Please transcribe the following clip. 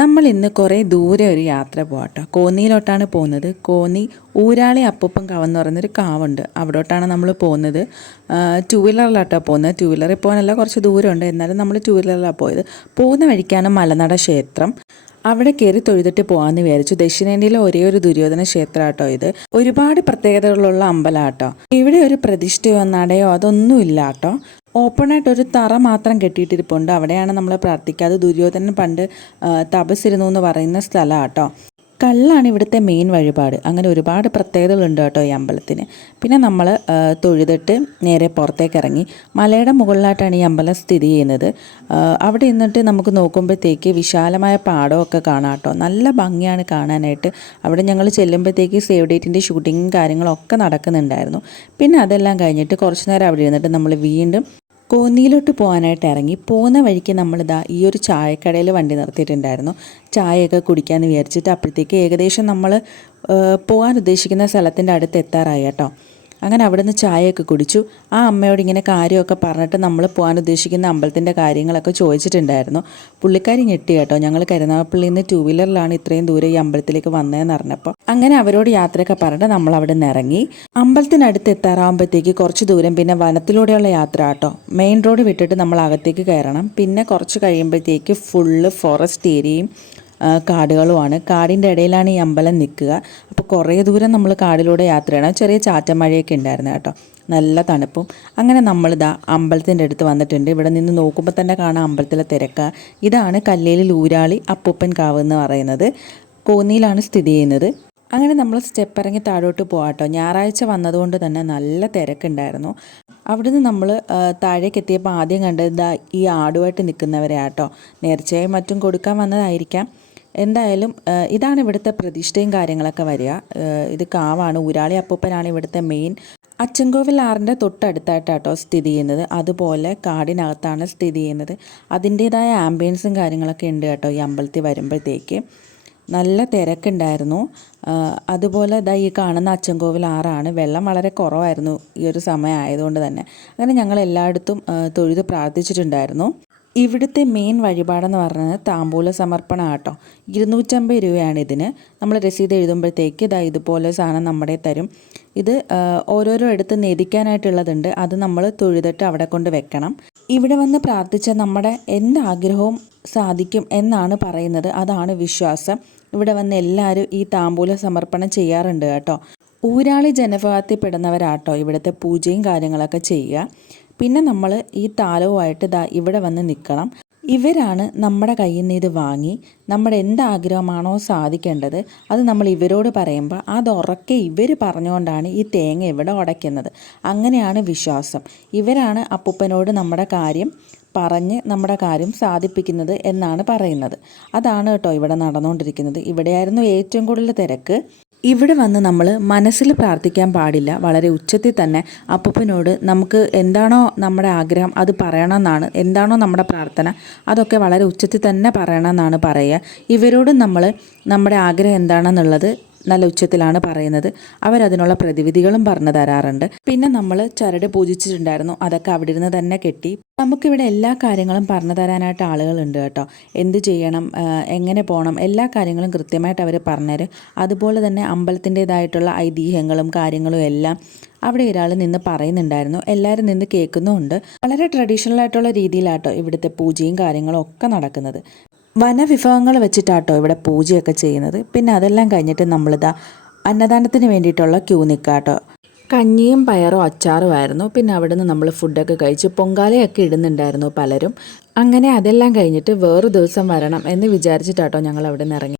നമ്മൾ ഇന്ന് കുറേ ദൂരെ ഒരു യാത്ര പോകട്ടോ കോന്നിയിലോട്ടാണ് പോകുന്നത്. കോന്നി ഊരാളി അപ്പൂപ്പം കാവ് എന്ന് പറയുന്നൊരു കാവുണ്ട്. അവിടോട്ടാണ് നമ്മൾ പോകുന്നത്. ടു വീലറിലാട്ടോ പോകുന്നത്. ടു വീലറിൽ പോകാനല്ല കുറച്ച് ദൂരമുണ്ട്. എന്നാലും നമ്മൾ ടു വീലറിലാണ് പോയത്. പോകുന്ന വഴിക്കാണ് മലനട ക്ഷേത്രം. അവിടെ കയറി തൊഴുതിട്ട് പോകാമെന്ന് വിചാരിച്ചു. ദക്ഷിണേന്ത്യയിലെ ഒരേ ഒരു ദുര്യോധന ക്ഷേത്രമാട്ടോ ഇത്. ഒരുപാട് പ്രത്യേകതകളുള്ള അമ്പലാട്ടോ. ഇവിടെ ഒരു പ്രതിഷ്ഠയോ നടയോ അതൊന്നും ഇല്ല കേട്ടോ ഓപ്പണായിട്ട് ഒരു തറ മാത്രം കെട്ടിയിട്ടിരിപ്പുണ്ട്. അവിടെയാണ് നമ്മൾ പ്രാർത്ഥിക്കുക അത് ദുര്യോധനൻ പണ്ട് തപസ്സിരുന്നു എന്ന് പറയുന്ന സ്ഥലമാണ് കേട്ടോ കള്ളാണ് ഇവിടുത്തെ മെയിൻ വഴിപാട്. അങ്ങനെ ഒരുപാട് പ്രത്യേകതകളുണ്ട് കേട്ടോ ഈ അമ്പലത്തിന്. പിന്നെ നമ്മൾ തൊഴുതിട്ട് നേരെ പുറത്തേക്ക് ഇറങ്ങി മലയുടെ മുകളിലായിട്ടാണ് ഈ അമ്പലം സ്ഥിതി ചെയ്യുന്നത്. അവിടെ ഇന്നിട്ട് നമുക്ക് നോക്കുമ്പോഴത്തേക്ക് വിശാലമായ പാടമൊക്കെ കാണാം കേട്ടോ. നല്ല ഭംഗിയാണ് കാണാനായിട്ട്. അവിടെ ഞങ്ങൾ ചെല്ലുമ്പോഴത്തേക്ക് സേവ് ഡേറ്റിന്റെ ഷൂട്ടിങ്ങും കാര്യങ്ങളൊക്കെ നടക്കുന്നുണ്ടായിരുന്നു. പിന്നെ അതെല്ലാം കഴിഞ്ഞിട്ട് കുറച്ച് നേരം അവിടെ ഇരുന്നിട്ട് നമ്മൾ വീണ്ടും കോന്നിയിലോട്ട് പോകാനായിട്ട് ഇറങ്ങി. പോകുന്ന വഴിക്ക് നമ്മളിതാ ഈ ഒരു ചായക്കടയിൽ വണ്ടി നിർത്തിയിട്ടുണ്ടായിരുന്നു. ചായയൊക്കെ കുടിക്കാമെന്ന് വിചാരിച്ചിട്ട് അപ്പോഴത്തേക്ക് ഏകദേശം നമ്മൾ പോകാൻ ഉദ്ദേശിക്കുന്ന സ്ഥലത്തിന്റെ അടുത്ത് എത്താറായി കേട്ടോ. അങ്ങനെ അവിടെ നിന്ന് ചായയൊക്കെ കുടിച്ചു. ആ അമ്മയോട് ഇങ്ങനെ കാര്യമൊക്കെ പറഞ്ഞിട്ട് നമ്മൾ പോകാൻ ഉദ്ദേശിക്കുന്ന അമ്പലത്തിന്റെ കാര്യങ്ങളൊക്കെ ചോദിച്ചിട്ടുണ്ടായിരുന്നു. പുള്ളിക്കാരി ഞെട്ടി കേട്ടോ. ഞങ്ങൾ കരുനാഗപ്പള്ളിയിൽ നിന്ന് ടൂ വീലറിലാണ് ഇത്രയും ദൂരം ഈ അമ്പലത്തിലേക്ക് വന്നതെന്ന് അറിഞ്ഞപ്പോൾ. അങ്ങനെ അവരോട് യാത്രയൊക്കെ പറഞ്ഞിട്ട് നമ്മൾ അവിടെ നിന്ന് ഇറങ്ങി. അമ്പലത്തിനടുത്ത് എത്താറാകുമ്പോഴത്തേക്ക് കുറച്ച് ദൂരം പിന്നെ വനത്തിലൂടെയുള്ള യാത്ര കേട്ടോ. മെയിൻ റോഡ് വിട്ടിട്ട് നമ്മൾ അകത്തേക്ക് കയറണം. പിന്നെ കുറച്ച് കഴിയുമ്പോഴത്തേക്ക് ഫുള്ള് ഫോറസ്റ്റ് ഏരിയയും കാടുകളുമാണ്. കാടിന്റെ ഇടയിലാണ് ഈ അമ്പലം നിൽക്കുക. അപ്പോൾ കുറേ ദൂരം നമ്മൾ കാടിലൂടെ യാത്ര ചെയ്യണം ചെറിയ ചാറ്റമഴയൊക്കെ ഉണ്ടായിരുന്നു കേട്ടോ. നല്ല തണുപ്പും. അങ്ങനെ നമ്മളിതാ അമ്പലത്തിന്റെ അടുത്ത് വന്നിട്ടുണ്ട്. ഇവിടെ നിന്ന് നോക്കുമ്പോൾ തന്നെ കാണാം അമ്പലത്തിലെ തിരക്ക. ഇതാണ് കല്ലേലിൽ ഊരാളി അപ്പൂപ്പൻ കാവ് എന്ന് പറയുന്നത്. കോന്നിയിലാണ് സ്ഥിതി ചെയ്യുന്നത്. അങ്ങനെ നമ്മൾ സ്റ്റെപ്പ് ഇറങ്ങി താഴോട്ട് പോകാട്ടോ ഞായറാഴ്ച വന്നതുകൊണ്ട് തന്നെ നല്ല തിരക്കുണ്ടായിരുന്നു. അവിടുന്ന് നമ്മൾ താഴേക്ക് എത്തിയപ്പോൾ ആദ്യം കണ്ടത് ഈ ആടുമായിട്ട് നിൽക്കുന്നവരെ ആട്ടോ നേർച്ചയായും മറ്റും കൊടുക്കാൻ വന്നതായിരിക്കാം. എന്തായാലും ഇതാണ് ഇവിടുത്തെ പ്രതിഷ്ഠയും കാര്യങ്ങളൊക്കെ വരിക. ഇത് കാവാണ് ഊരാളി അപ്പൂപ്പനാണ് ഇവിടുത്തെ മെയിൻ അച്ചൻകോവിൽ ആറിന്റെ തൊട്ടടുത്തായിട്ടാട്ടോ സ്ഥിതി ചെയ്യുന്നത്. അതുപോലെ കാടിനകത്താണ് സ്ഥിതി ചെയ്യുന്നത്. അതിന്റേതായ ആംബിയൻസും കാര്യങ്ങളൊക്കെ ഉണ്ട് കേട്ടോ ഈ അമ്പലത്തിൽ വരുമ്പോഴത്തേക്ക്. നല്ല തിരക്കുണ്ടായിരുന്നു. അതുപോലെ ഇതാ ഈ കാണുന്ന അച്ചൻകോവിൽ ആറാണ്. വെള്ളം വളരെ കുറവായിരുന്നു ഈ ഒരു സമയം ആയതുകൊണ്ട് തന്നെ. അങ്ങനെ ഞങ്ങൾ എല്ലായിടത്തും തൊഴുത് പ്രാർത്ഥിച്ചിട്ടുണ്ടായിരുന്നു. ഇവിടുത്തെ മെയിൻ വഴിപാടെന്ന് പറയുന്നത് താമ്പൂല സമർപ്പണം ആട്ടോ ഇരുന്നൂറ്റമ്പത് രൂപയാണ് ഇതിന്. നമ്മൾ രസീത് എഴുതുമ്പോഴത്തേക്ക് ഇതാ ഇതുപോലെ സാധനം നമ്മുടെ തരും. ഇത് ഓരോരോ എടുത്ത് നെതിക്കാനായിട്ടുള്ളതുണ്ട് അത് നമ്മൾ തൊഴുതിട്ട് അവിടെ കൊണ്ട് വെക്കണം. ഇവിടെ വന്ന് പ്രാർത്ഥിച്ച നമ്മുടെ എന്താഗ്രഹവും സാധിക്കും എന്നാണ് പറയുന്നത്. അതാണ് വിശ്വാസം. ഇവിടെ വന്ന് എല്ലാവരും ഈ താമ്പൂല സമർപ്പണം ചെയ്യാറുണ്ട് കേട്ടോ. ഊരാളി ജനവിഭാഗത്തിൽപ്പെടുന്നവരാട്ടോ ഇവിടുത്തെ പൂജയും കാര്യങ്ങളൊക്കെ ചെയ്യുക. പിന്നെ നമ്മൾ ഈ താലവുമായിട്ട് ഇതാ ഇവിടെ വന്ന് നിൽക്കണം ഇവരാണ് നമ്മുടെ കയ്യിൽ നിന്ന് ഇത് വാങ്ങി നമ്മുടെ എന്ത് ആഗ്രഹമാണോ സാധിക്കേണ്ടത് അത് നമ്മൾ ഇവരോട് പറയുമ്പോൾ അത് ഉറക്കെ ഇവർ പറഞ്ഞുകൊണ്ടാണ് ഈ തേങ്ങ ഇവിടെ ഉടയ്ക്കുന്നത്. അങ്ങനെയാണ് വിശ്വാസം. ഇവരാണ് അപ്പൂപ്പനോട് നമ്മുടെ കാര്യം പറഞ്ഞ് നമ്മുടെ കാര്യം സാധിപ്പിക്കുന്നത് എന്നാണ് പറയുന്നത്. അതാണ് കേട്ടോ ഇവിടെ നടന്നുകൊണ്ടിരിക്കുന്നത്. ഇവിടെയായിരുന്നു ഏറ്റവും കൂടുതൽ തിരക്ക്. ഇവിടെ വന്ന് നമ്മൾ മനസ്സിൽ പ്രാർത്ഥിക്കാൻ പാടില്ല. വളരെ ഉച്ചത്തിൽ തന്നെ അപ്പൂപ്പനോട് നമുക്ക് എന്താണോ നമ്മുടെ ആഗ്രഹം അത് പറയണമെന്നാണ്. എന്താണോ നമ്മുടെ പ്രാർത്ഥന അതൊക്കെ വളരെ ഉച്ചത്തിൽ തന്നെ പറയണമെന്നാണ് പറയുക. ഇവരോട് നമ്മൾ നമ്മുടെ ആഗ്രഹം എന്താണെന്നുള്ളത് നല്ല ഉച്ചത്തിലാണ് പറയുന്നത്. അവരതിനുള്ള പ്രതിവിധികളും പറഞ്ഞു തരാറുണ്ട്. പിന്നെ നമ്മൾ ചരട് പൂജിച്ചിട്ടുണ്ടായിരുന്നു. അതൊക്കെ അവിടെ ഇരുന്ന് തന്നെ കെട്ടി. നമുക്കിവിടെ എല്ലാ കാര്യങ്ങളും പറഞ്ഞു തരാനായിട്ട് ആളുകളുണ്ട് കേട്ടോ. എന്ത് ചെയ്യണം എങ്ങനെ പോകണം എല്ലാ കാര്യങ്ങളും കൃത്യമായിട്ട് അവർ പറഞ്ഞുതരും അതുപോലെ തന്നെ അമ്പലത്തിന്റെതായിട്ടുള്ള ഐതിഹ്യങ്ങളും കാര്യങ്ങളും എല്ലാം അവിടെ ഒരാൾ നിന്ന് പറയുന്നുണ്ടായിരുന്നു. എല്ലാവരും നിന്ന് കേൾക്കുന്നുമുണ്ട്. വളരെ ട്രഡീഷണൽ ആയിട്ടുള്ള രീതിയിലാട്ടോ ഇവിടുത്തെ പൂജയും കാര്യങ്ങളും ഒക്കെ നടക്കുന്നത്. വനവിഭവങ്ങൾ വെച്ചിട്ടാട്ടോ ഇവിടെ പൂജയൊക്കെ ചെയ്യുന്നത്. പിന്നെ അതെല്ലാം കഴിഞ്ഞിട്ട് നമ്മളിതാ അന്നദാനത്തിന് വേണ്ടിയിട്ടുള്ള ക്യൂ നിൽക്കാട്ടോ കഞ്ഞിയും പയറും അച്ചാറും ആയിരുന്നു. പിന്നെ അവിടെ നിന്ന് നമ്മൾ ഫുഡൊക്കെ കഴിച്ച് പൊങ്കാലയൊക്കെ ഇടുന്നുണ്ടായിരുന്നു പലരും. അങ്ങനെ അതെല്ലാം കഴിഞ്ഞിട്ട് വേറൊരു ദിവസം വരണം എന്ന് വിചാരിച്ചിട്ടാട്ടോ ഞങ്ങൾ അവിടെ നിന്ന് ഇറങ്ങി.